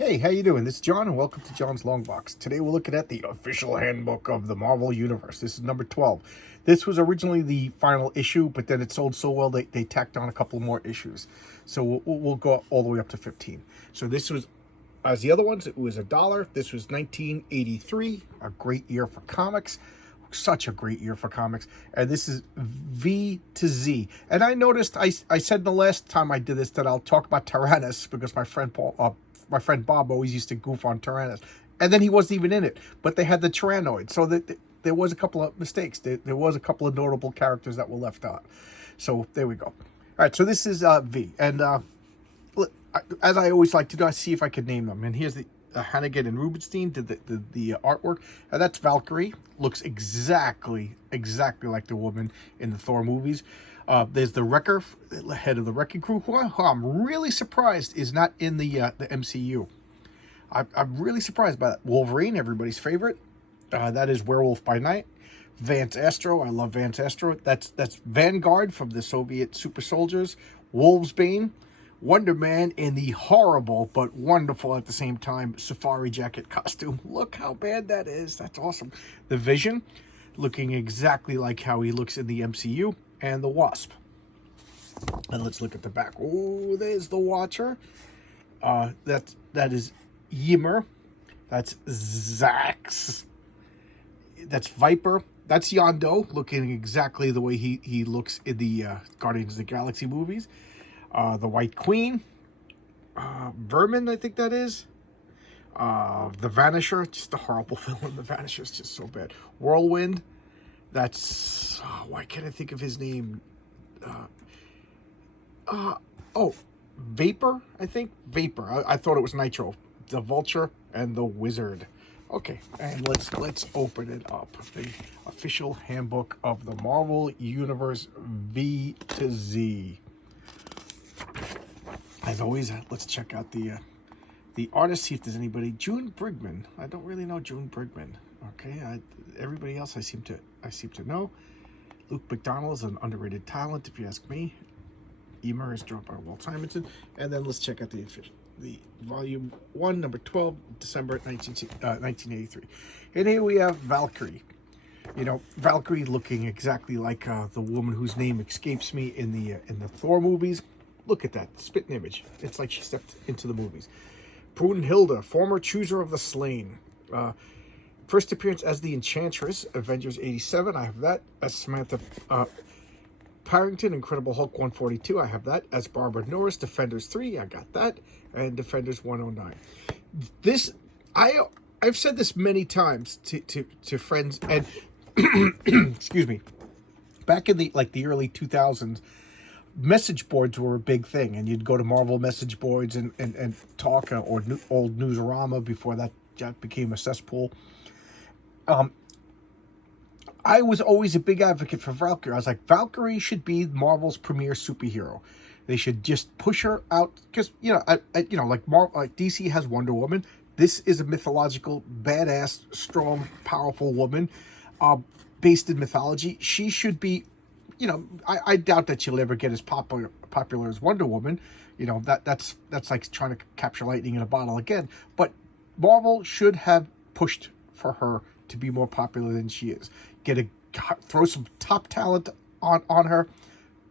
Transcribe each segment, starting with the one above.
Hey, how you doing? This is John, and welcome to John's Long Box. Today we're looking at the official handbook of the Marvel Universe. This is number 12. This was originally the final issue, but then it sold so well they tacked on a couple more issues. So we'll go all the way up to 15. So this was, as the other ones, it was $1. This was 1983, a great year for comics. Such a great year for comics. And this is V to Z. And I noticed, I said the last time I did this that I'll talk about Tyrannus because my friend Bob always used to goof on Tyrannus. And then he wasn't even in it. But they had the Tyrannoid. So there was a couple of mistakes. There was a couple of notable characters that were left out. So there we go. All right, so this is V. And as I always like to do, I see if I could name them. And here's the Hannigan and Rubenstein did the artwork. That's Valkyrie. Looks exactly like the woman in the Thor movies. There's the Wrecker, the head of the Wrecking Crew, who I'm really surprised is not in the MCU. I'm really surprised by that. Wolverine, everybody's favorite. That is Werewolf by Night. Vance Astro, I love Vance Astro. That's Vanguard from the Soviet super soldiers. Wolvesbane. Wonder Man in the horrible but wonderful at the same time safari jacket costume. Look how bad that is. That's awesome. The Vision, looking exactly like how he looks in the MCU. And the Wasp. And let's look at the back. Oh, there's the Watcher. That is Ymir. That's Zax. That's Viper. That's Yondu, looking exactly the way he looks in the Guardians of the Galaxy movies. The White Queen, Vermin, I think that is. The Vanisher, just a horrible villain. The Vanisher is just so bad. Whirlwind, that's, why can't I think of his name? Vapor, I think. Vapor. I thought it was Nitro. The Vulture and the Wizard. Okay, and let's open it up. The official handbook of the Marvel Universe V to Z. As always, let's check out the artist, see if there's anybody. June Brigman. I don't really know June Brigman. Okay, everybody else I seem to know. Luke McDonald is an underrated talent, if you ask me. Ymir is drawn by Walt Simonson. And then let's check out the volume 1, number 12, December 1983. And here we have Valkyrie. You know, Valkyrie looking exactly like the woman whose name escapes me in the Thor movies. Look at that spitting image. It's like she stepped into the movies. Brunhilde, former chooser of the slain. First appearance as the Enchantress, Avengers 87. I have that. As Samantha Parrington, Incredible Hulk 142. I have that. As Barbara Norris, Defenders 3. I got that. And Defenders 109. This, I've said this many times to friends and excuse me. Back in the early 2000s, message boards were a big thing, and you'd go to Marvel message boards and talk, or old Newsarama before that became a cesspool. I was always a big advocate for Valkyrie. I was like, Valkyrie should be Marvel's premier superhero. They should just push her out because like DC has Wonder Woman. This is a mythological, badass, strong, powerful woman, based in mythology. She should be. I doubt that she'll ever get as popular as Wonder Woman. That's like trying to capture lightning in a bottle again. But Marvel should have pushed for her to be more popular than she is. Throw some top talent on her,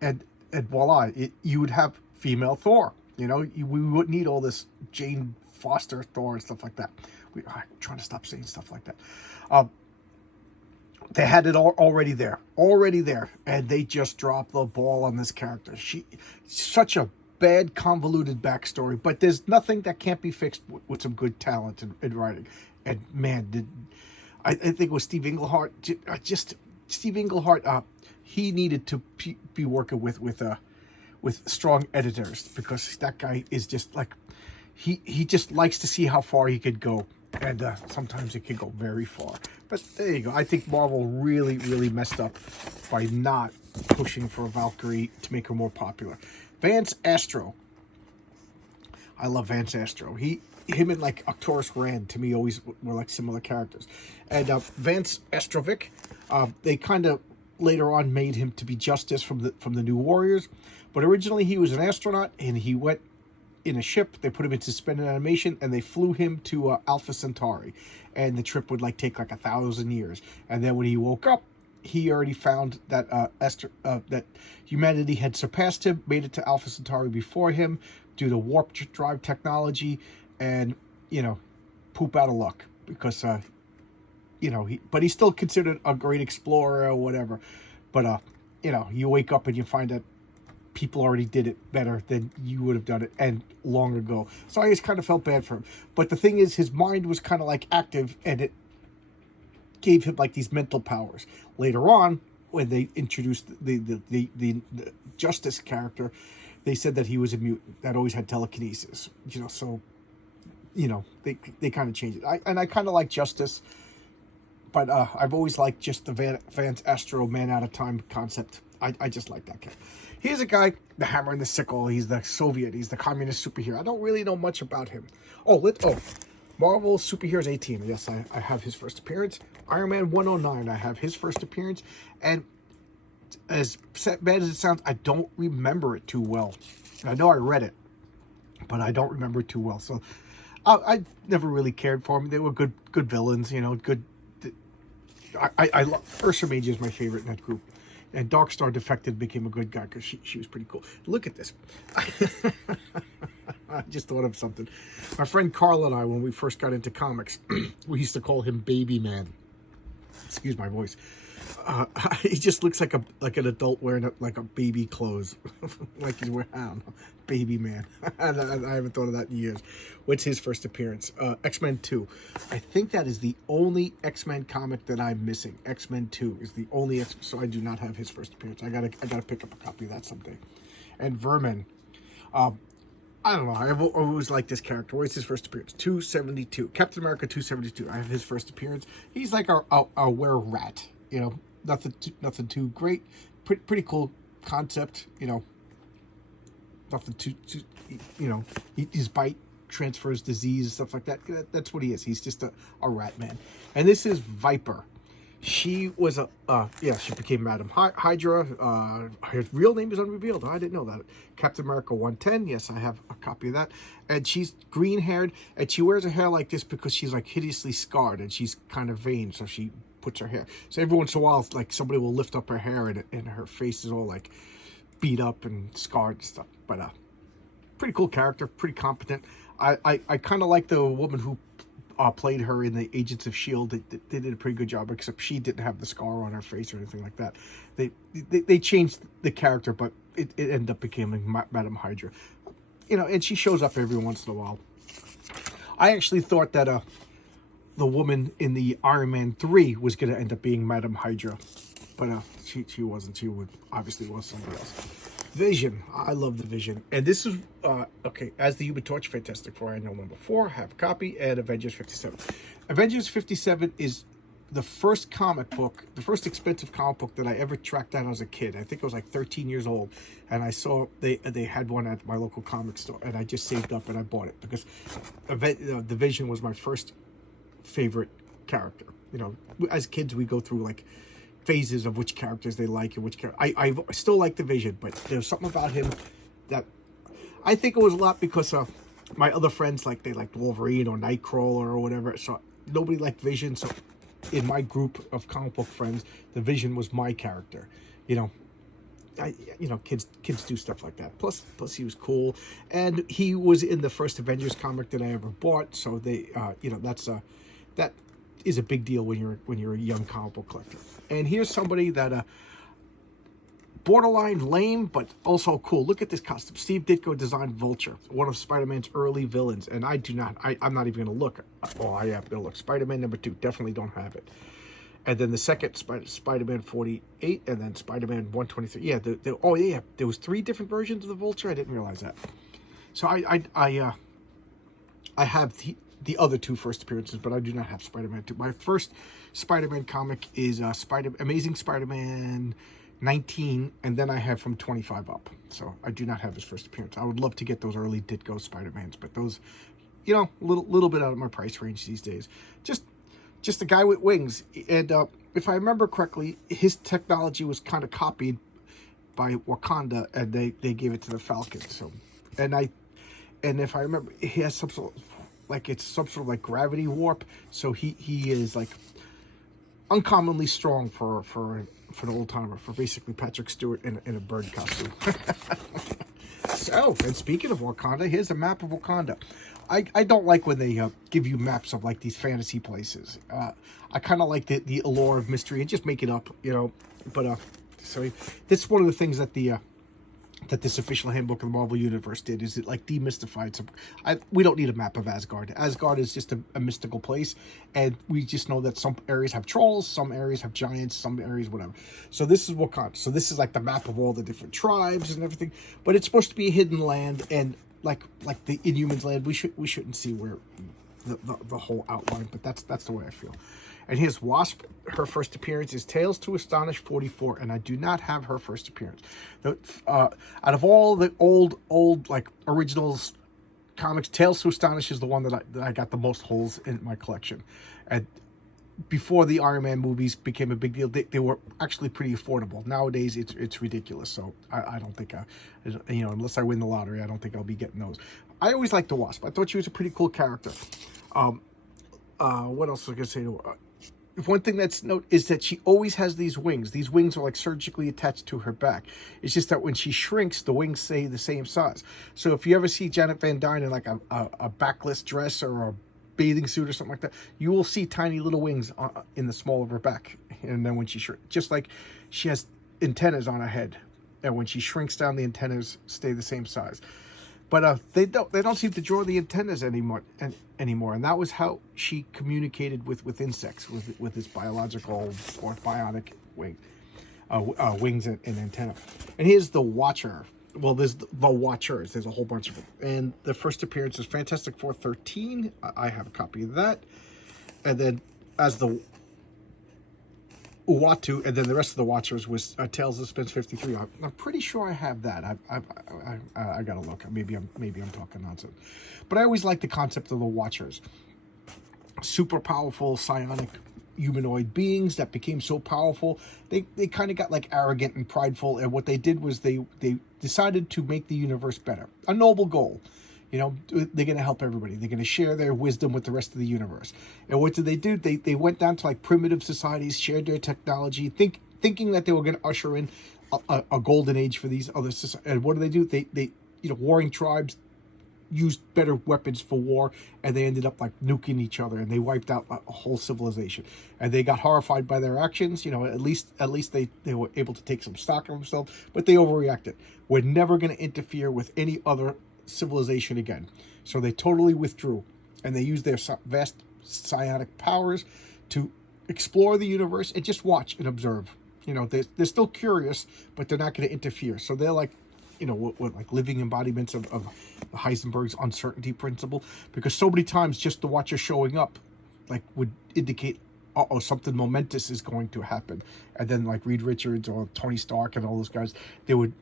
and voila, you would have female Thor. We wouldn't need all this Jane Foster Thor and stuff like that. I'm trying to stop saying stuff like that. They had it already there, and they just dropped the ball on this character. She's such a bad, convoluted backstory, but there's nothing that can't be fixed with some good talent in writing. And man, I think it was Steve Englehart. Steve Englehart, he needed to be working with strong editors, because that guy is just like, he just likes to see how far he could go. And sometimes it can go very far. But there you go. I think Marvel really, really messed up by not pushing for Valkyrie to make her more popular. Vance Astro. I love Vance Astro. Him and like Arcturus Rand, to me, always were like similar characters. And Vance Astrovic, they kind of later on made him to be Justice from the New Warriors. But originally he was an astronaut, and he went in a ship. They put him in suspended animation, and they flew him to Alpha Centauri, and the trip would like take like 1,000 years. And then when he woke up, he already found that that humanity had surpassed him, made it to Alpha Centauri before him due to warp drive technology, and poop out of luck because but he's still considered a great explorer or whatever. But you wake up and you find that people already did it better than you would have done it, and long ago. So I just kind of felt bad for him. But the thing is, his mind was kind of like active, and it gave him like these mental powers. Later on, when they introduced the Justice character, they said that he was a mutant that always had telekinesis. So they kind of changed it. I kind of like Justice, but I've always liked just the Vance Astro Man Out of Time concept. I just like that guy. Here's a guy, the Hammer and the Sickle. He's the Soviet. He's the communist superhero. I don't really know much about him. Marvel Superheroes 18. Yes, I have his first appearance. Iron Man 109. I have his first appearance. And as bad as it sounds, I don't remember it too well. I know I read it, but I don't remember it too well. So I never really cared for them. They were good villains, good. Ursa Major is my favorite in that group. And Darkstar defected, became a good guy because she was pretty cool. Look at this. I just thought of something. My friend Carl and I, when we first got into comics, we used to call him Baby Man. Excuse my voice. He just looks like an adult wearing like a baby clothes, like he's wearing, I don't know, Baby Man. I haven't thought of that in years. What's his first appearance? X-Men 2. I think that is the only X-Men comic that I'm missing. X-Men 2 is the only so I do not have his first appearance. I gotta pick up a copy of that someday. And Vermin. I don't know. I've always liked this character. Where's his first appearance? 272. Captain America 272. I have his first appearance. He's like our were-rat. Nothing too great. Pretty cool concept. Nothing too his bite transfers disease and stuff like that. That's what he is. He's just a rat man. And this is Viper. She was she became Madam Hydra. Her real name is unrevealed. I didn't know that. Captain America 110. Yes, I have a copy of that. And she's green haired, and she wears her hair like this because she's like hideously scarred, and she's kind of vain, so she puts her hair. So every once in a while, like somebody will lift up her hair, and her face is all like beat up and scarred and stuff. But pretty cool character, pretty competent. I kind of like the woman who played her in the Agents of S.H.I.E.L.D. They did a pretty good job, except she didn't have the scar on her face or anything like that. They changed the character, but it ended up becoming Madam Hydra. And she shows up every once in a while. I actually thought that the woman in the Iron Man 3 was going to end up being Madam Hydra, but she wasn't. She obviously was somebody else. Vision. I love the Vision. And this is, as the Human Torch, Fantastic Four Annual number 4, have a copy, and Avengers 57. Avengers 57 is the first comic book, the first expensive comic book that I ever tracked down as a kid. I think I was like 13 years old, and I saw they had one at my local comic store, and I just saved up and I bought it because the Vision was my first favorite character. As kids, we go through like phases of which characters they like and which character. I still like the Vision, but there's something about him that I think it was a lot because my other friends they liked Wolverine or Nightcrawler or whatever. So nobody liked Vision. So in my group of comic book friends, the Vision was my character. Kids do stuff like that. Plus he was cool, and he was in the first Avengers comic that I ever bought. So they, that is a big deal when you're a young comic book collector. And here's somebody that borderline lame, but also cool. Look at this costume. Steve Ditko designed Vulture, one of Spider-Man's early villains. And I'm not even going to look. Oh, I have to look. Spider-Man number 2, definitely don't have it. And then the second Spider-Man 48, and then Spider-Man 123. Yeah, there was 3 different versions of the Vulture. I didn't realize that. So I have the other 2 first appearances, but I do not have Spider-Man 2. My first Spider-Man comic is Amazing Spider-Man 19, and then I have from 25 up. So I do not have his first appearance. I would love to get those early Ditko Spider-Mans, but those, little bit out of my price range these days. Just a guy with wings. And if I remember correctly, his technology was kind of copied by Wakanda, and they gave it to the Falcon. So, and and if I remember, he has some sort of, like, it's some sort of like gravity warp. So he is like uncommonly strong for an old timer, for basically Patrick Stewart in a bird costume. So, and speaking of Wakanda, here's a map of Wakanda. I don't like when they give you maps of like these fantasy places. I kind of like the allure of mystery and just make it up, you know. But so this is one of the things that that this official handbook of the Marvel Universe did, is it like demystified some. We don't need a map of Asgard. Asgard is just a mystical place, and we just know that some areas have trolls, some areas have giants, some areas whatever. So this is Wakanda. So this is like the map of all the different tribes and everything, but it's supposed to be a hidden land, and like the Inhumans land, we shouldn't see where the whole outline, but that's the way I feel. And here's Wasp. Her first appearance is Tales to Astonish 44, and I do not have her first appearance. Out of all the old like originals comics, Tales to Astonish is the one that I got the most holes in my collection. And before the Iron Man movies became a big deal, they were actually pretty affordable. Nowadays, it's ridiculous. So I don't think, you know, unless I win the lottery, I don't think I'll be getting those. I always liked the Wasp. I thought she was a pretty cool character. What else was I gonna say to her? One thing that's note is that she always has these wings. These wings are like surgically attached to her back. It's just that when she shrinks, the wings stay the same size. So if you ever see Janet Van Dyne in like a backless dress or a bathing suit or something like that, you will see tiny little wings in the small of her back. And then when she shrinks, just like she has antennas on her head, and when she shrinks down, the antennas stay the same size. But they don't seem to draw the antennas anymore, and that was how she communicated with insects, with this biological or bionic wings and antenna. And here's the Watcher. Well, there's the Watchers. There's a whole bunch of them. And the first appearance is Fantastic Four 13. I have a copy of that. And then as the Uatu, and then the rest of the Watchers was Tales of Suspense 53. I'm pretty sure I have that. I gotta look. Maybe I'm talking nonsense, but I always liked the concept of the Watchers. Super powerful psionic humanoid beings that became so powerful they kind of got like arrogant and prideful, and what they did was they decided to make the universe better. A noble goal. You know, they're going to help everybody. They're going to share their wisdom with the rest of the universe. And what did they do? They went down to like primitive societies, shared their technology, thinking that they were going to usher in a golden age for these other societies. And what do? They you know, warring tribes used better weapons for war, and they ended up like nuking each other, and they wiped out a whole civilization. And they got horrified by their actions. You know, at least they were able to take some stock of themselves, but they overreacted. We're never going to interfere with any other civilization again. So they totally withdrew, and they used their vast psionic powers to explore the universe and just watch and observe. You know, they're still curious, but they're not going to interfere. So they're like, you know, what like living embodiments of Heisenberg's uncertainty principle, because so many times just the Watcher showing up like would indicate, uh-oh, something momentous is going to happen. And then like Reed Richards or Tony Stark and all those guys, they would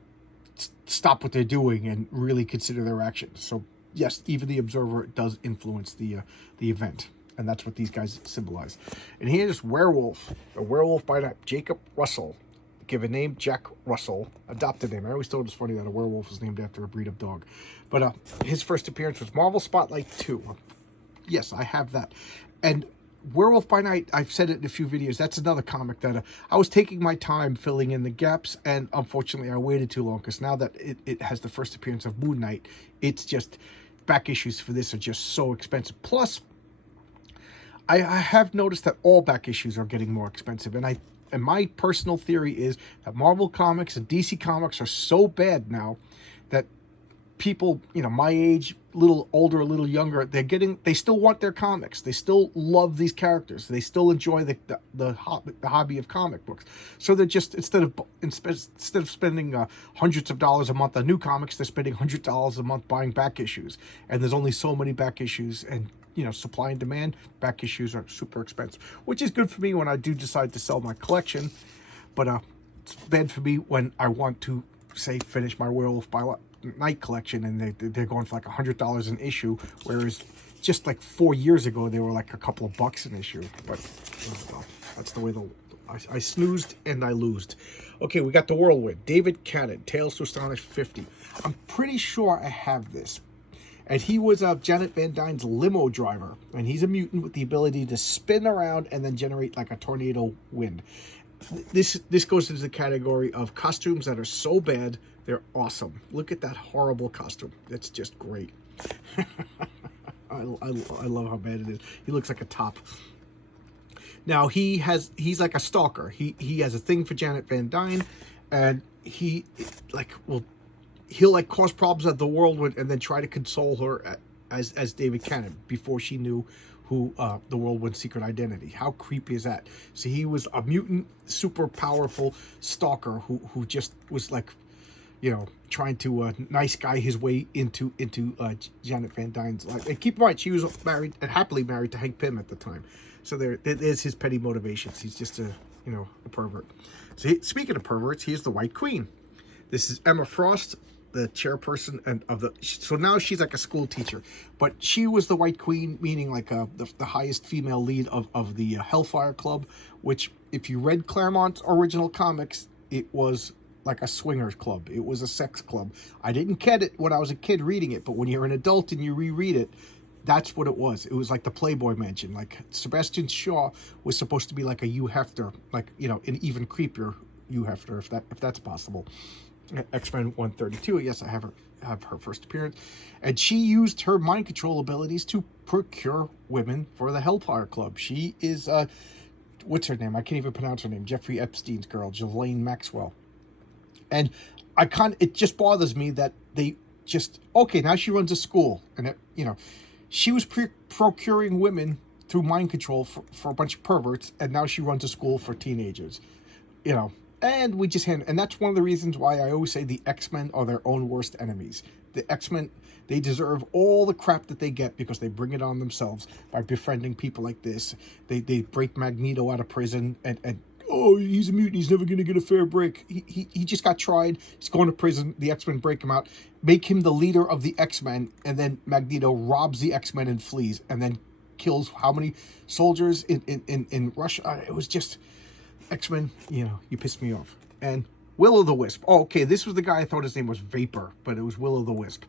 stop what they're doing and really consider their actions. So yes, even the observer does influence the event, and that's what these guys symbolize. And here's Werewolf, a werewolf by Jacob Russell. Given name Jack Russell, adopted name. I always thought it was funny that a werewolf was named after a breed of dog. But his first appearance was Marvel Spotlight 2. Yes, I have that. And Werewolf by Night, I've said it in a few videos, that's another comic that I was taking my time filling in the gaps, and unfortunately I waited too long, because now that it has the first appearance of Moon Knight, it's just, back issues for this are just so expensive. Plus, I have noticed that all back issues are getting more expensive, and my personal theory is that Marvel Comics and DC Comics are so bad now that people, you know, my age, a little older, a little younger, they still want their comics. They still love these characters. They still enjoy the hobby of comic books. So they're just, instead of spending hundreds of dollars a month on new comics, they're spending $100 a month buying back issues. And there's only so many back issues, and you know, supply and demand, back issues are super expensive, which is good for me when I do decide to sell my collection. But it's bad for me when I want to, say, finish my Werewolf by Night collection, and they're going for like $100 an issue, whereas just like 4 years ago they were like a couple of bucks an issue. But that's the way I snoozed and I loosed. Okay, we got the Whirlwind, David Cannon, Tales to Astonish 50. I'm pretty sure I have this, And he was Janet Van Dyne's limo driver. And he's a mutant with the ability to spin around and then generate like a tornado wind. This goes into the category of costumes that are so bad, they're awesome. Look at that horrible costume. That's just great. I love how bad it is. He looks like a top. Now he's like a stalker. He has a thing for Janet Van Dyne, and he'll like cause problems at the world and then try to console her as David Cannon before she knew who the Whirlwind's secret identity. How creepy is that? So he was a mutant, super powerful stalker who just was like, you know, trying to nice guy his way into Janet Van Dyne's life. And keep in mind, she was married and happily married to Hank Pym at the time. So there's his petty motivations. He's just a pervert. So speaking of perverts, here's the White Queen. This is Emma Frost, the chairperson so now she's like a school teacher, but she was the White Queen, meaning like the highest female lead of the Hellfire Club, which if you read Claremont's original comics, it was like a swingers club. It was a sex club. I didn't get it when I was a kid reading it, but when you're an adult and you reread it, that's what it was. It was like the Playboy Mansion. Like Sebastian Shaw was supposed to be like a Hugh Hefner, like, you know, an even creepier Hugh Hefner, if that's possible. X-Men 132. Yes, I have her first appearance, and she used her mind control abilities to procure women for the Hellfire Club. She is what's her name? I can't even pronounce her name. Jeffrey Epstein's girl, Ghislaine Maxwell. And it just bothers me that they just, okay, now she runs a school, and she was procuring women through mind control for a bunch of perverts, and now she runs a school for teenagers, and we just and that's one of the reasons why I always say the X-Men are their own worst enemies. The X-Men, they deserve all the crap that they get because they bring it on themselves by befriending people like this. They break Magneto out of prison, and oh, he's a mutant, he's never going to get a fair break. He just got tried, he's going to prison, the X-Men break him out, make him the leader of the X-Men, and then Magneto robs the X-Men and flees, and then kills how many soldiers in Russia? It was just, X-Men, you pissed me off. And Will-O-the-Wisp. Oh, okay, this was the guy I thought his name was Vapor, but it was Will-O-the-Wisp.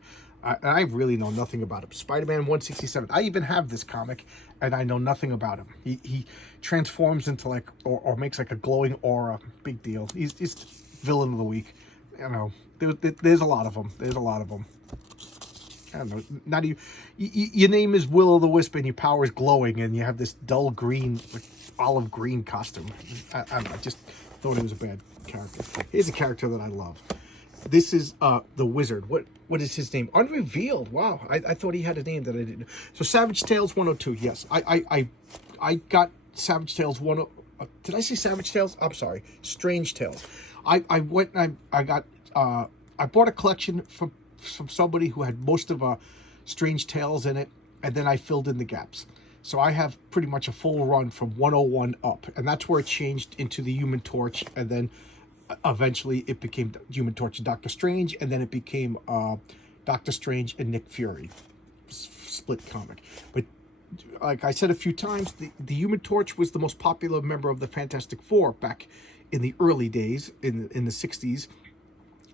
I really know nothing about him. Spider-Man 167. I even have this comic, and I know nothing about him. He transforms into like, or makes like a glowing aura. Big deal. He's villain of the week. There's a lot of them. There's a lot of them. I don't know. Not even, your name is Will-O-the-Wisp, and your power is glowing, and you have this dull green, like olive green costume. I don't know. I just thought it was a bad character. Here's a character that I love. This is the Wizard. What is his name? Unrevealed. Wow. I thought he had a name that I didn't know. So Savage Tales 102. Yes. I got Savage Tales 102. Did I say Savage Tales? I'm sorry. Strange Tales. I went and I bought a collection from somebody who had most of Strange Tales in it, and then I filled in the gaps. So I have pretty much a full run from 101 up, and that's where it changed into the Human Torch, and then eventually it became Human Torch and Doctor Strange, and then it became Doctor Strange and Nick Fury. Split comic. But like I said a few times, the Human Torch was the most popular member of the Fantastic Four back in the early days, in the 60s.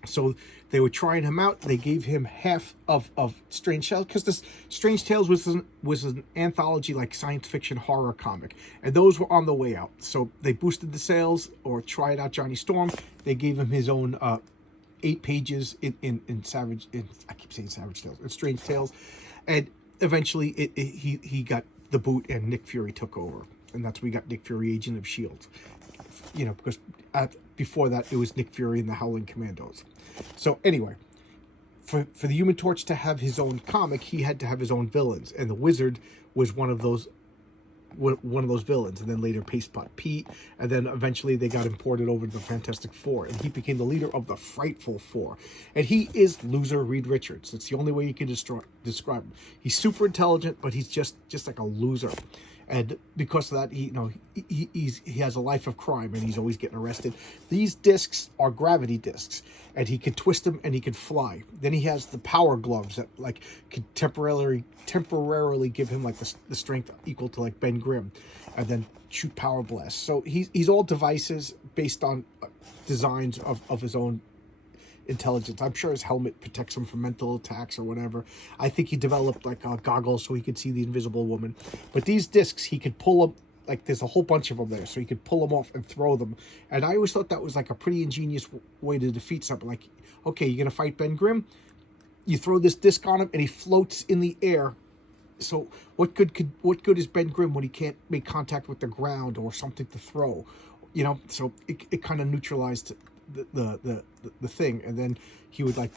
So they were trying him out. They gave him half of Strange Tales, because this Strange Tales was an anthology, like science fiction horror comic, and those were on the way out. So they boosted the sales, or tried out Johnny Storm. They gave him his own 8 pages in Savage. I keep saying Savage Tales. In Strange Tales, and eventually he got the boot, and Nick Fury took over, and that's when we got Nick Fury, Agent of S.H.I.E.L.D. Because before that it was Nick Fury and the Howling Commandos. So anyway, for the Human Torch to have his own comic, he had to have his own villains, and the Wizard was one of those villains, and then later Paste Pot Pete, and then eventually they got imported over to the Fantastic Four, and he became the leader of the Frightful Four, and he is loser Reed Richards. It's the only way you can describe him. He's super intelligent, but he's just like a loser. And because of that, he has a life of crime, and he's always getting arrested. These discs are gravity discs, and he can twist them, and he can fly. Then he has the power gloves that like can temporarily give him like the strength equal to like Ben Grimm, and then shoot power blasts. So he's all devices based on designs of his own intelligence. I'm sure his helmet protects him from mental attacks or whatever. I think he developed like goggles so he could see the Invisible Woman. But these discs, he could pull them, like there's a whole bunch of them there, so he could pull them off and throw them. And I always thought that was like a pretty ingenious way to defeat something. Like, okay, you're gonna fight Ben Grimm, you throw this disc on him and he floats in the air. So what good is Ben Grimm when he can't make contact with the ground or something to throw? You know, so it kind of neutralized the thing. And then he would like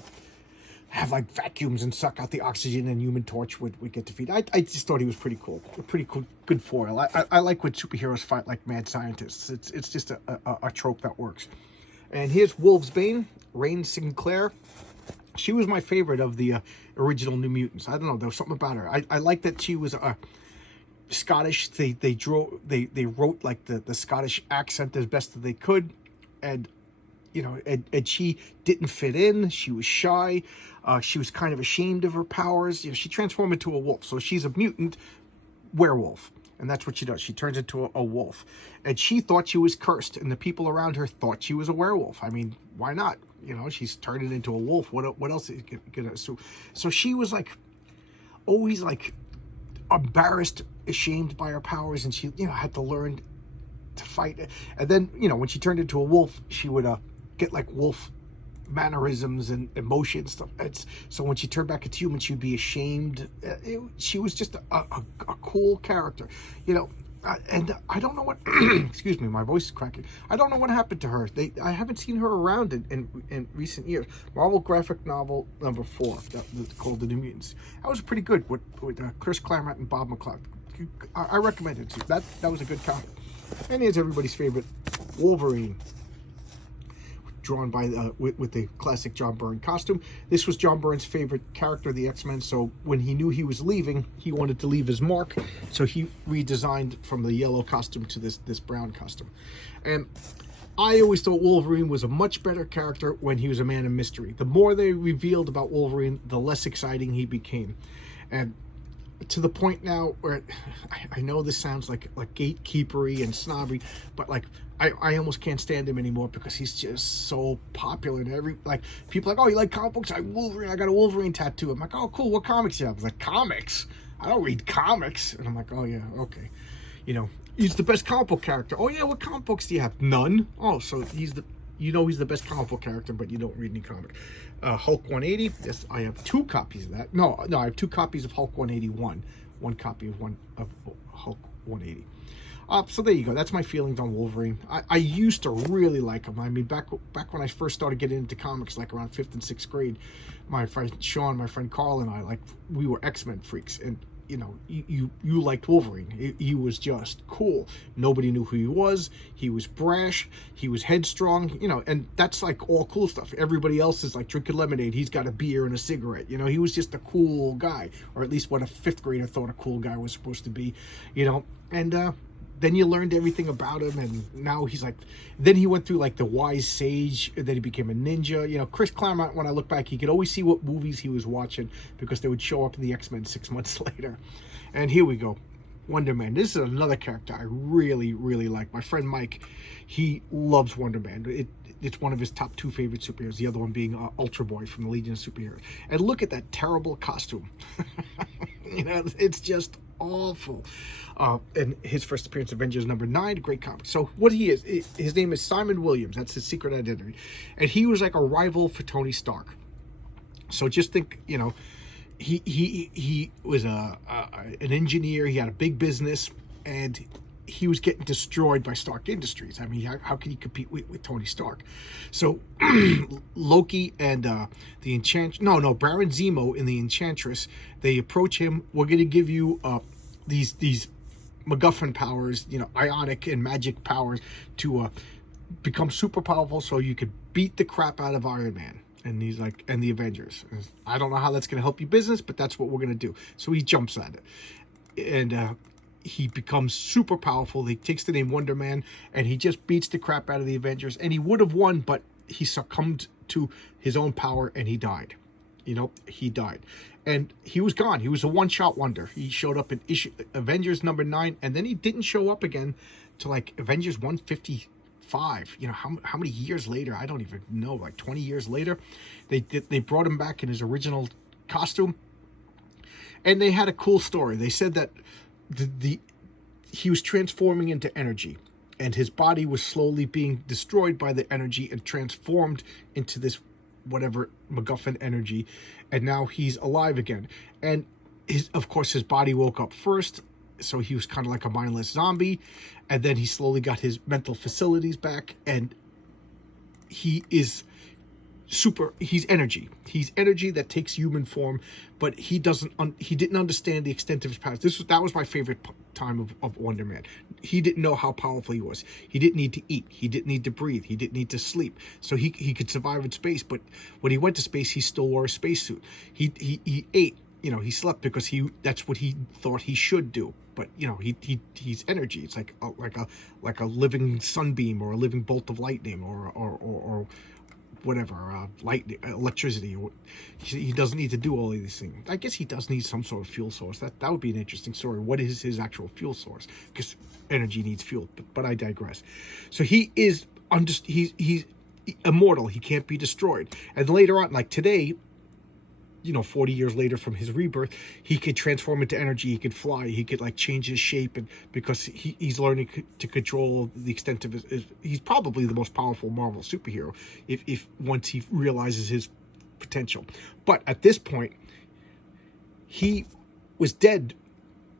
have like vacuums and suck out the oxygen, and Human Torch would get defeated. I just thought he was pretty cool. A pretty cool, good foil. I like when superheroes fight like mad scientists. It's just a trope that works. And here's Wolf's Bane, Rain Sinclair. She was my favorite of the original New Mutants. I don't know, there was something about her. I like that she was Scottish. They wrote like the Scottish accent as best that they could, and you know, and she didn't fit in. She was shy. She was kind of ashamed of her powers. You know, she transformed into a wolf, so she's a mutant werewolf. And that's what she does. She turns into a wolf. And she thought she was cursed. And the people around her thought she was a werewolf. I mean, why not? You know, she's turning into a wolf. What else is going to... So she was like, always like embarrassed, ashamed by her powers. And she, you know, had to learn to fight. And then, you know, when she turned into a wolf, she would get like wolf mannerisms and emotion stuff. So when she turned back into human, she'd be ashamed. She was just a cool character, you know. And I don't know what excuse me, my voice is cracking. I don't know what happened to her. I haven't seen her around in recent years. Marvel graphic novel number 4 called The New Mutants. That was pretty good with Chris Claremont and Bob McLeod. I recommend it. That was a good comic. And here's everybody's favorite, Wolverine, drawn by with the classic John Byrne costume. This was John Byrne's favorite character of the X-Men, so when he knew he was leaving, he wanted to leave his mark, so he redesigned from the yellow costume to this brown costume. And I always thought Wolverine was a much better character when he was a man of mystery. The more they revealed about Wolverine, the less exciting he became. And to the point now where I know this sounds like gatekeepery and snobbery, but like I almost can't stand him anymore because he's just so popular. And people are like, oh, you like comic books? I got a Wolverine tattoo. I'm like, oh, cool. What comics do you have? I was like, comics? I don't read comics. And I'm like, oh yeah, okay. You know, he's the best comic book character. Oh yeah, what comic books do you have? None. Oh, so he's the best comic book character, but you don't read any comic. Hulk 180. Yes, I have 2 copies of that. No, I have 2 copies of Hulk 181. 1 copy of Hulk 180. So there you go. That's my feelings on Wolverine. I used to really like him. I mean, back when I first started getting into comics, like around 5th and 6th grade, my friend Sean, my friend Carl, and I, we were X-Men freaks. And you know, you liked Wolverine. He was just cool. Nobody knew who he was. He was brash. He was headstrong. You know, and that's like all cool stuff. Everybody else is like drinking lemonade. He's got a beer and a cigarette. You know, he was just a cool guy, or at least what a 5th grader thought a cool guy was supposed to be. You know, and then you learned everything about him, and now he's like, then he went through like the wise sage, and then he became a ninja. You know, Chris Claremont, when I look back, he could always see what movies he was watching because they would show up in the X-Men 6 months later. And here we go, Wonder Man. This is another character I really, really like. My friend Mike, he loves Wonder Man. It's one of his top 2 favorite superheroes, the other one being Ultra Boy from the Legion of Superheroes. And look at that terrible costume. You know, it's just awful. And his first appearance, Avengers number 9, great comic. So what he is, his name is Simon Williams. That's his secret identity. And he was like a rival for Tony Stark. So just think, you know, he was an engineer. He had a big business, and he was getting destroyed by Stark Industries. I mean, how can he compete with Tony Stark? So Loki and the Baron Zemo and the Enchantress, they approach him. We're going to give you these MacGuffin powers, you know, ionic and magic powers to become super powerful so you could beat the crap out of Iron Man. And he's like, and the Avengers. I don't know how that's going to help your business, but that's what we're going to do. So he jumps at it. And he becomes super powerful. He takes the name Wonder Man, and he just beats the crap out of the Avengers. And he would have won, but he succumbed to his own power, and he died. You know, he died. And he was gone. He was a one-shot wonder. He showed up in Avengers number 9, and then he didn't show up again to like Avengers 150 5, how many years later, I don't even know, like 20 years later, they brought him back in his original costume, and they had a cool story. They said that he was transforming into energy, and his body was slowly being destroyed by the energy and transformed into this whatever MacGuffin energy, and now he's alive again. And of course his body woke up first, so he was kind of like a mindless zombie, and then he slowly got his mental facilities back, and he is he's energy that takes human form, but he didn't understand the extent of his powers. That was my favorite time of Wonder Man. He didn't know how powerful he was. He didn't need to eat, he didn't need to breathe, he didn't need to sleep, so he could survive in space. But when he went to space, he still wore a spacesuit. He ate, he slept because that's what he thought he should do. But he's energy. It's like a living sunbeam, or a living bolt of lightning, or whatever, electricity. He doesn't need to do all of these things. I guess he does need some sort of fuel source. That would be an interesting story. What is his actual fuel source? Because energy needs fuel. But I digress. So he's immortal. He can't be destroyed. And later on, like today, 40 years later from his rebirth, he could transform into energy. He could fly. He could change his shape, and because he's learning to control the extent of his. He's probably the most powerful Marvel superhero if once he realizes his potential. But at this point, he was dead,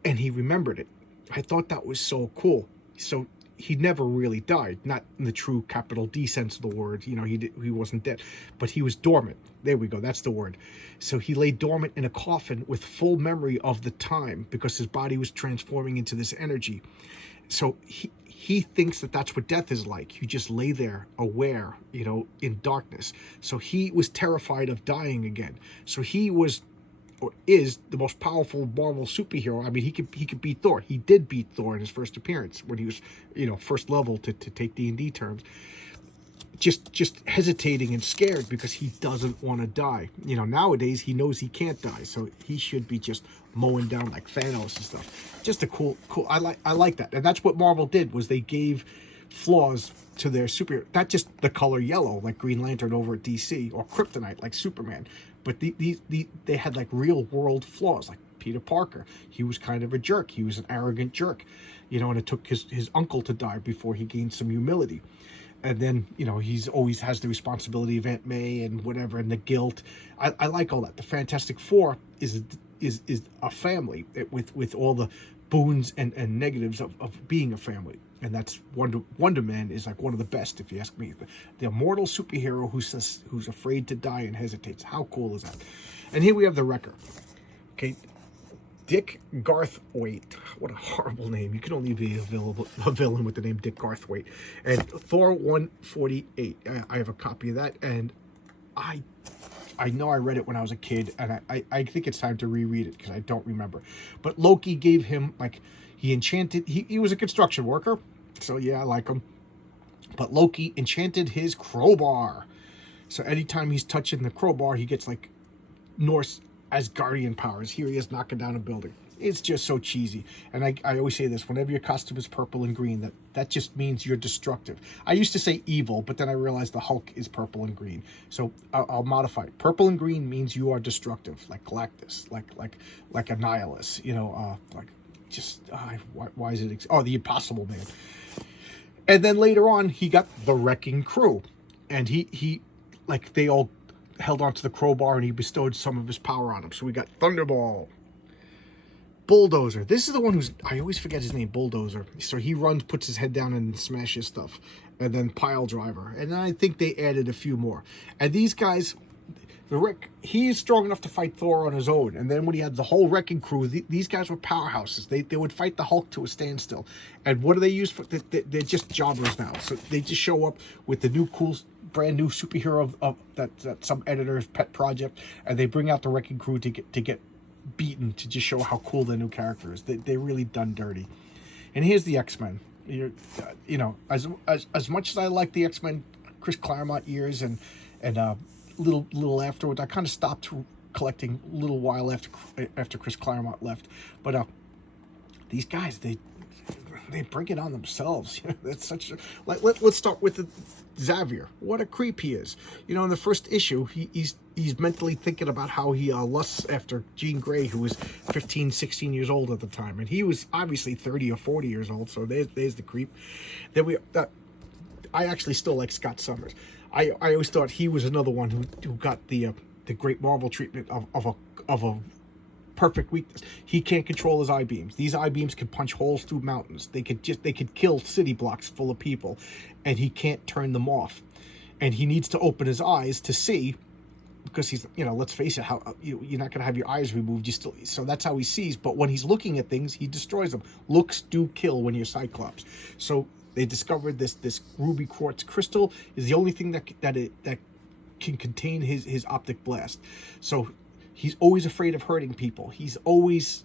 and he remembered it. I thought that was so cool. So he never really died, not in the true capital D sense of the word. He wasn't dead, but he was dormant. There we go. That's the word. So he lay dormant in a coffin with full memory of the time, because his body was transforming into this energy. So he thinks that that's what death is like. You just lay there aware, in darkness. So he was terrified of dying again. So he was, or is, the most powerful Marvel superhero. I mean, he could beat Thor. He did beat Thor in his first appearance when he was, first level, to take D&D terms. Just hesitating and scared because he doesn't want to die. Nowadays he knows he can't die, so he should be just mowing down like Thanos and stuff. Just a cool. I like that, and that's what Marvel did, was they gave flaws to their superhero. Not just the color yellow like Green Lantern over at DC, or kryptonite like Superman, but they had like real world flaws. Like Peter Parker, he was kind of a jerk. He was an arrogant jerk, and it took his uncle to die before he gained some humility. And then, he's always has the responsibility of Aunt May and whatever, and the guilt. I like all that. The Fantastic Four is a family with all the boons and negatives of being a family. And that's Wonder Man is like one of the best, if you ask me. The immortal superhero who's afraid to die and hesitates. How cool is that? And here we have the Wrecker. Okay. Dick Garthwaite. What a horrible name. You can only be a villain with the name Dick Garthwaite. And Thor 148. I have a copy of that, and I know I read it when I was a kid, and I think it's time to reread it because I don't remember. But Loki gave him, he enchanted... He was a construction worker, so yeah, I like him. But Loki enchanted his crowbar. So anytime he's touching the crowbar, he gets, Norse Asgardian powers. Here he is knocking down a building. It's just so cheesy. And I always say this, whenever your costume is purple and green, that just means you're destructive. I used to say evil, but then I realized the Hulk is purple and green. So I'll modify it. Purple and green means you are destructive, like Galactus, like a nihilist, why is it... the Impossible Man. And then later on, he got the Wrecking Crew. And he they all held onto the crowbar, and he bestowed some of his power on him. So we got Thunderball, Bulldozer. This is the one who's... I always forget his name, Bulldozer. So he runs, puts his head down, and smashes stuff. And then Pile Driver. And then I think they added a few more. And these guys... he is strong enough to fight Thor on his own. And then when he had the whole Wrecking Crew, these guys were powerhouses. They would fight the Hulk to a standstill. And what do they use for... They're just jobbers now. So they just show up with the new cool... brand new superhero of that some editor's pet project, and they bring out the Wrecking Crew to get beaten, to just show how cool the new character is. They're really done dirty. And here's the X-Men. As much as I like the X-Men Chris Claremont years, and little afterwards, I kind of stopped collecting a little while after Chris Claremont left. But these guys, they bring it on themselves. That's such a, like, let's start with Xavier. What a creep he is. You know, in the first issue, he's mentally thinking about how he lusts after Jean Grey, who was 15, 16 years old at the time, and he was obviously 30 or 40 years old. So there's the creep. Then I actually still like Scott Summers. I always thought he was another one who got the great Marvel treatment of a perfect weakness. He can't control his eye beams. These eye beams can punch holes through mountains. They could kill city blocks full of people, and he can't turn them off. And he needs to open his eyes to see, because he's, you know, let's face it, how you're not going to have your eyes removed. You still, so that's how he sees. But when he's looking at things, he destroys them. Looks do kill when you're Cyclops. So they discovered this ruby quartz crystal is the only thing that can contain his optic blast. So he's always afraid of hurting people. He's always,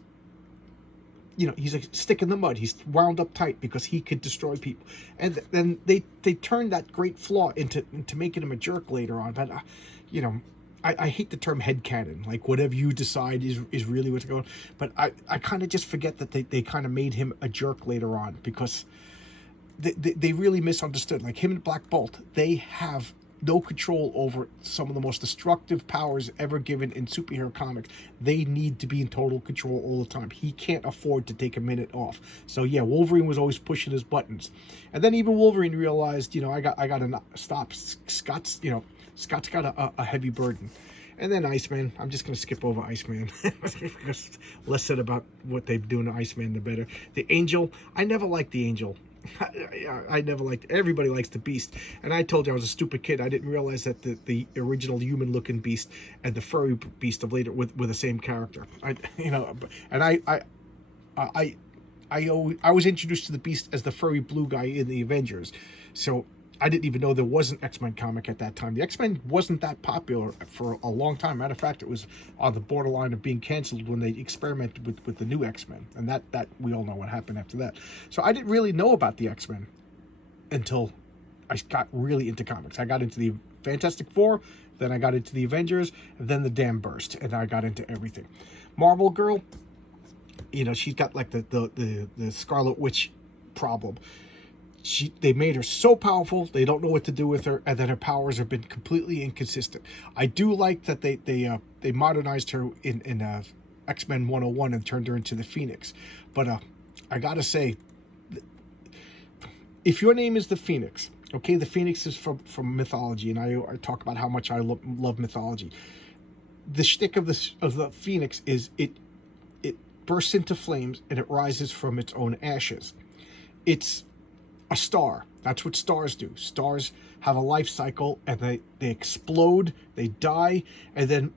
you know, he's a stick in the mud. He's wound up tight because he could destroy people. And then they turned that great flaw into making him a jerk later on. But, you know, I hate the term headcanon. Like, whatever you decide is really what's going on. But I kind of just forget that they kind of made him a jerk later on, because they really misunderstood. Like, him and Black Bolt, they have no control over some of the most destructive powers ever given in superhero comics. They need to be in total control all the time. He can't afford to take a minute off. So yeah, Wolverine was always pushing his buttons, and then even Wolverine realized, you know, I got to stop. Scott's got a heavy burden. And then Iceman, I'm just going to skip over Iceman. Because less said about what they're doing to Iceman, the better. The Angel, I never liked the Angel. I never liked it. Everybody likes the Beast, and I told you I was a stupid kid. I didn't realize that the original human-looking Beast and the furry Beast of later were the same character. I was introduced to the Beast as the furry blue guy in the Avengers, so I didn't even know there was an X-Men comic at that time. The X-Men wasn't that popular for a long time. Matter of fact, it was on the borderline of being canceled when they experimented with the new X-Men. And that we all know what happened after that. So I didn't really know about the X-Men until I got really into comics. I got into the Fantastic Four, then I got into the Avengers, and then the Dam burst, and I got into everything. Marvel Girl, you know, she's got like the Scarlet Witch problem. They made her so powerful, they don't know what to do with her, and then her powers have been completely inconsistent. I do like that they modernized her in X-Men 101 and turned her into the Phoenix. But I gotta say, if your name is the Phoenix, okay, the Phoenix is from mythology, and I talk about how much I love mythology. The shtick of the Phoenix is it bursts into flames and it rises from its own ashes. It's a star. That's what stars do. Stars have a life cycle, and they explode, they die, and then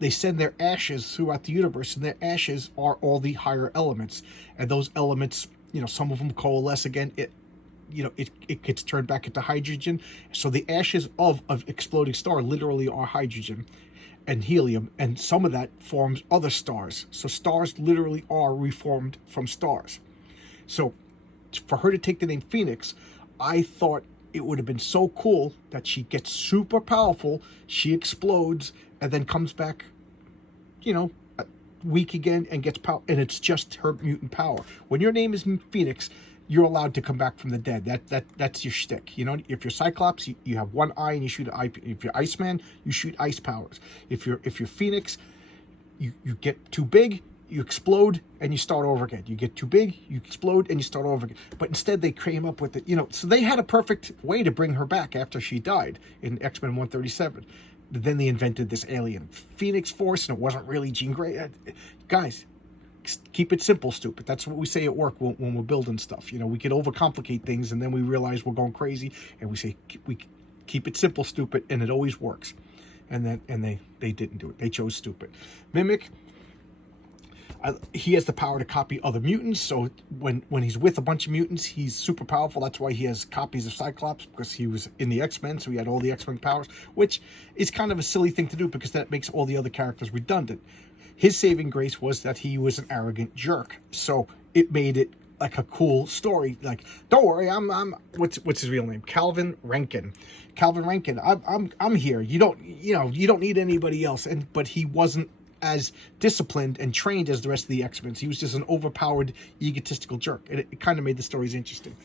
they send their ashes throughout the universe, and their ashes are all the higher elements. And those elements, you know, some of them coalesce again. It gets turned back into hydrogen. So the ashes of exploding star literally are hydrogen and helium, and some of that forms other stars. So stars literally are reformed from stars. So for her to take the name Phoenix, I thought it would have been so cool that she gets super powerful, she explodes, and then comes back, you know, weak again and gets power, and it's just her mutant power. When your name is Phoenix, you're allowed to come back from the dead. That's your shtick. You know, if you're Cyclops, you have one eye and you shoot eye. If you're Iceman, you shoot ice powers. If you're Phoenix, you get too big, you explode, and you start over again. You get too big, you explode, and you start over again. But instead, they came up with it, you know, so they had a perfect way to bring her back after she died in X-Men 137. Then they invented this alien Phoenix Force, and it wasn't really Jean Grey. Guys, keep it simple, stupid. That's what we say at work when we're building stuff. You know, we could overcomplicate things, and then we realize we're going crazy, and we say, we keep it simple, stupid, and it always works. And they didn't do it. They chose stupid. Mimic, he has the power to copy other mutants, so when he's with a bunch of mutants, he's super powerful. That's why he has copies of Cyclops, because he was in the X-Men, so he had all the X-Men powers, which is kind of a silly thing to do, because that makes all the other characters redundant. His saving grace was that he was an arrogant jerk, so it made it like a cool story. Like, don't worry, I'm what's his real name? Calvin Rankin. Calvin Rankin, I'm here. You don't need anybody else. But he wasn't as disciplined and trained as the rest of the X-Men. He was just an overpowered, egotistical jerk. And it kind of made the stories interesting.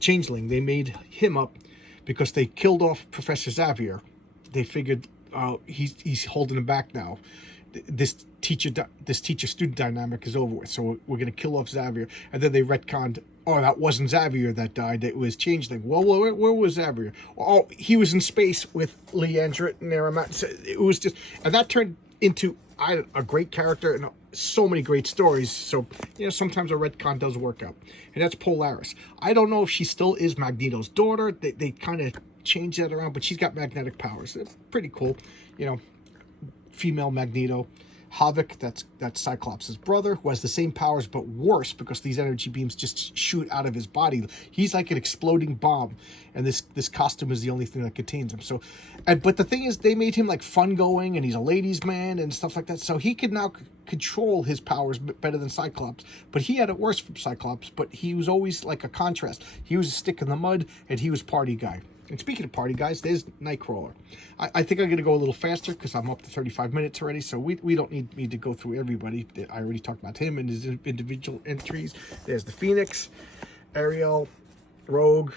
Changeling, they made him up because they killed off Professor Xavier. They figured he's holding him back now. This teacher-student dynamic is over with, so we're going to kill off Xavier. And then they retconned, oh, that wasn't Xavier that died, it was Changeling. Well, where was Xavier? Oh, he was in space with Leandra and Aramat. It was just, and that turned into a great character and so many great stories. So, you know, sometimes a retcon does work out. And that's Polaris. I don't know if she still is Magneto's daughter. They kind of changed that around, but she's got magnetic powers. It's pretty cool, you know. Female Magneto. Havoc, that's Cyclops' brother, who has the same powers but worse because these energy beams just shoot out of his body. He's like an exploding bomb, and this costume is the only thing that contains him. So, but the thing is, they made him like fun going, and he's a ladies' man and stuff like that. So he can now control his powers better than Cyclops. But he had it worse from Cyclops. But he was always like a contrast. He was a stick in the mud, and he was party guy. And speaking of party guys, there's Nightcrawler. I think I'm going to go a little faster because I'm up to 35 minutes already, so we don't need me to go through everybody. I already talked about him and his individual entries. There's the Phoenix, Ariel, Rogue,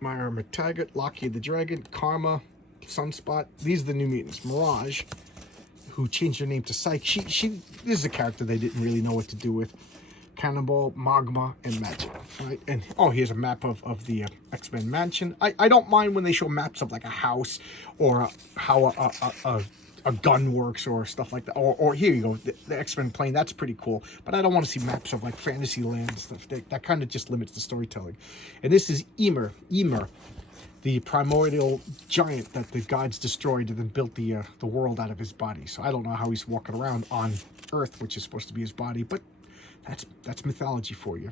Myra McTaggart, Lockheed the Dragon, Karma, Sunspot. These are the New Mutants. Mirage, who changed her name to Psyche. This is a character they didn't really know what to do with. Cannonball, Magma, and Magic. Right? And oh, here's a map of the X-Men mansion. I don't mind when they show maps of like a house or how a gun works or stuff like that. Or here you go, the X-Men plane. That's pretty cool. But I don't want to see maps of like fantasy land and stuff. That kind of just limits the storytelling. And this is Ymir, the primordial giant that the gods destroyed and then built the world out of his body. So I don't know how he's walking around on Earth, which is supposed to be his body, but that's mythology for you.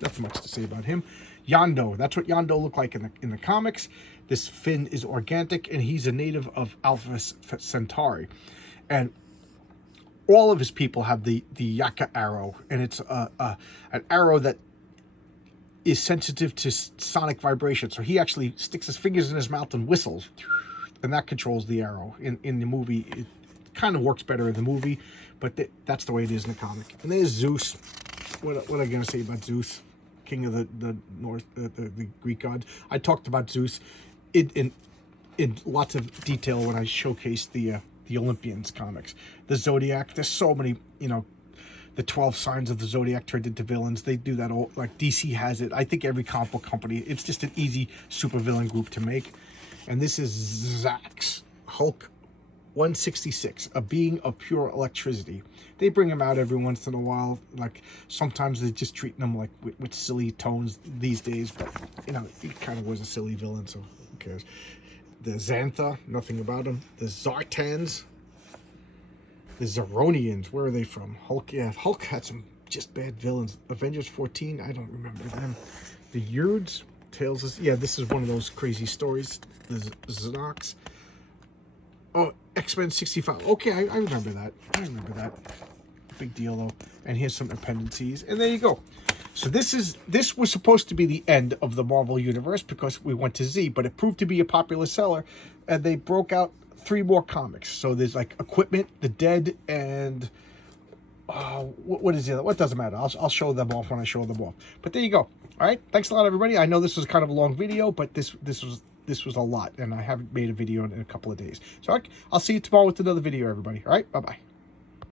Nothing much to say about him. Yondu, that's what Yondu looked like in the comics. This Finn is organic, and he's a native of Alpha Centauri. And all of his people have the Yaka arrow, and it's an arrow that is sensitive to sonic vibration. So he actually sticks his fingers in his mouth and whistles, and that controls the arrow. In the movie, it kind of works better in the movie, but that's the way it is in the comic. And there's Zeus. What am I going to say about Zeus? King of the North, the Greek god. I talked about Zeus in lots of detail when I showcased the Olympians comics. The Zodiac, there's so many, you know, the 12 signs of the Zodiac turned into villains. They do that all, like DC has it. I think every comic book company, it's just an easy supervillain group to make. And this is Zax, Hulk 166, a being of pure electricity. They bring him out every once in a while. Like, sometimes they're just treating him like with silly tones these days, but, you know, he kind of was a silly villain, so who cares. The Xantha, nothing about him. The Zartans. The Zeronians, where are they from? Hulk, yeah, Hulk had some just bad villains. Avengers 14, I don't remember them. The Yurds, Tales is, yeah, this is one of those crazy stories. The Zenox. Oh, X-Men 65. Okay, I remember that. Big deal, though. And here's some appendices. And there you go. So this was supposed to be the end of the Marvel Universe because we went to Z, but it proved to be a popular seller. And they broke out 3 more comics. So there's like Equipment, The Dead, and... what is the other? What doesn't matter. I'll show them off when I show them off. But there you go. All right. Thanks a lot, everybody. I know this was kind of a long video, but this was a lot, and I haven't made a video in a couple of days. So I'll see you tomorrow with another video, everybody. All right, bye-bye.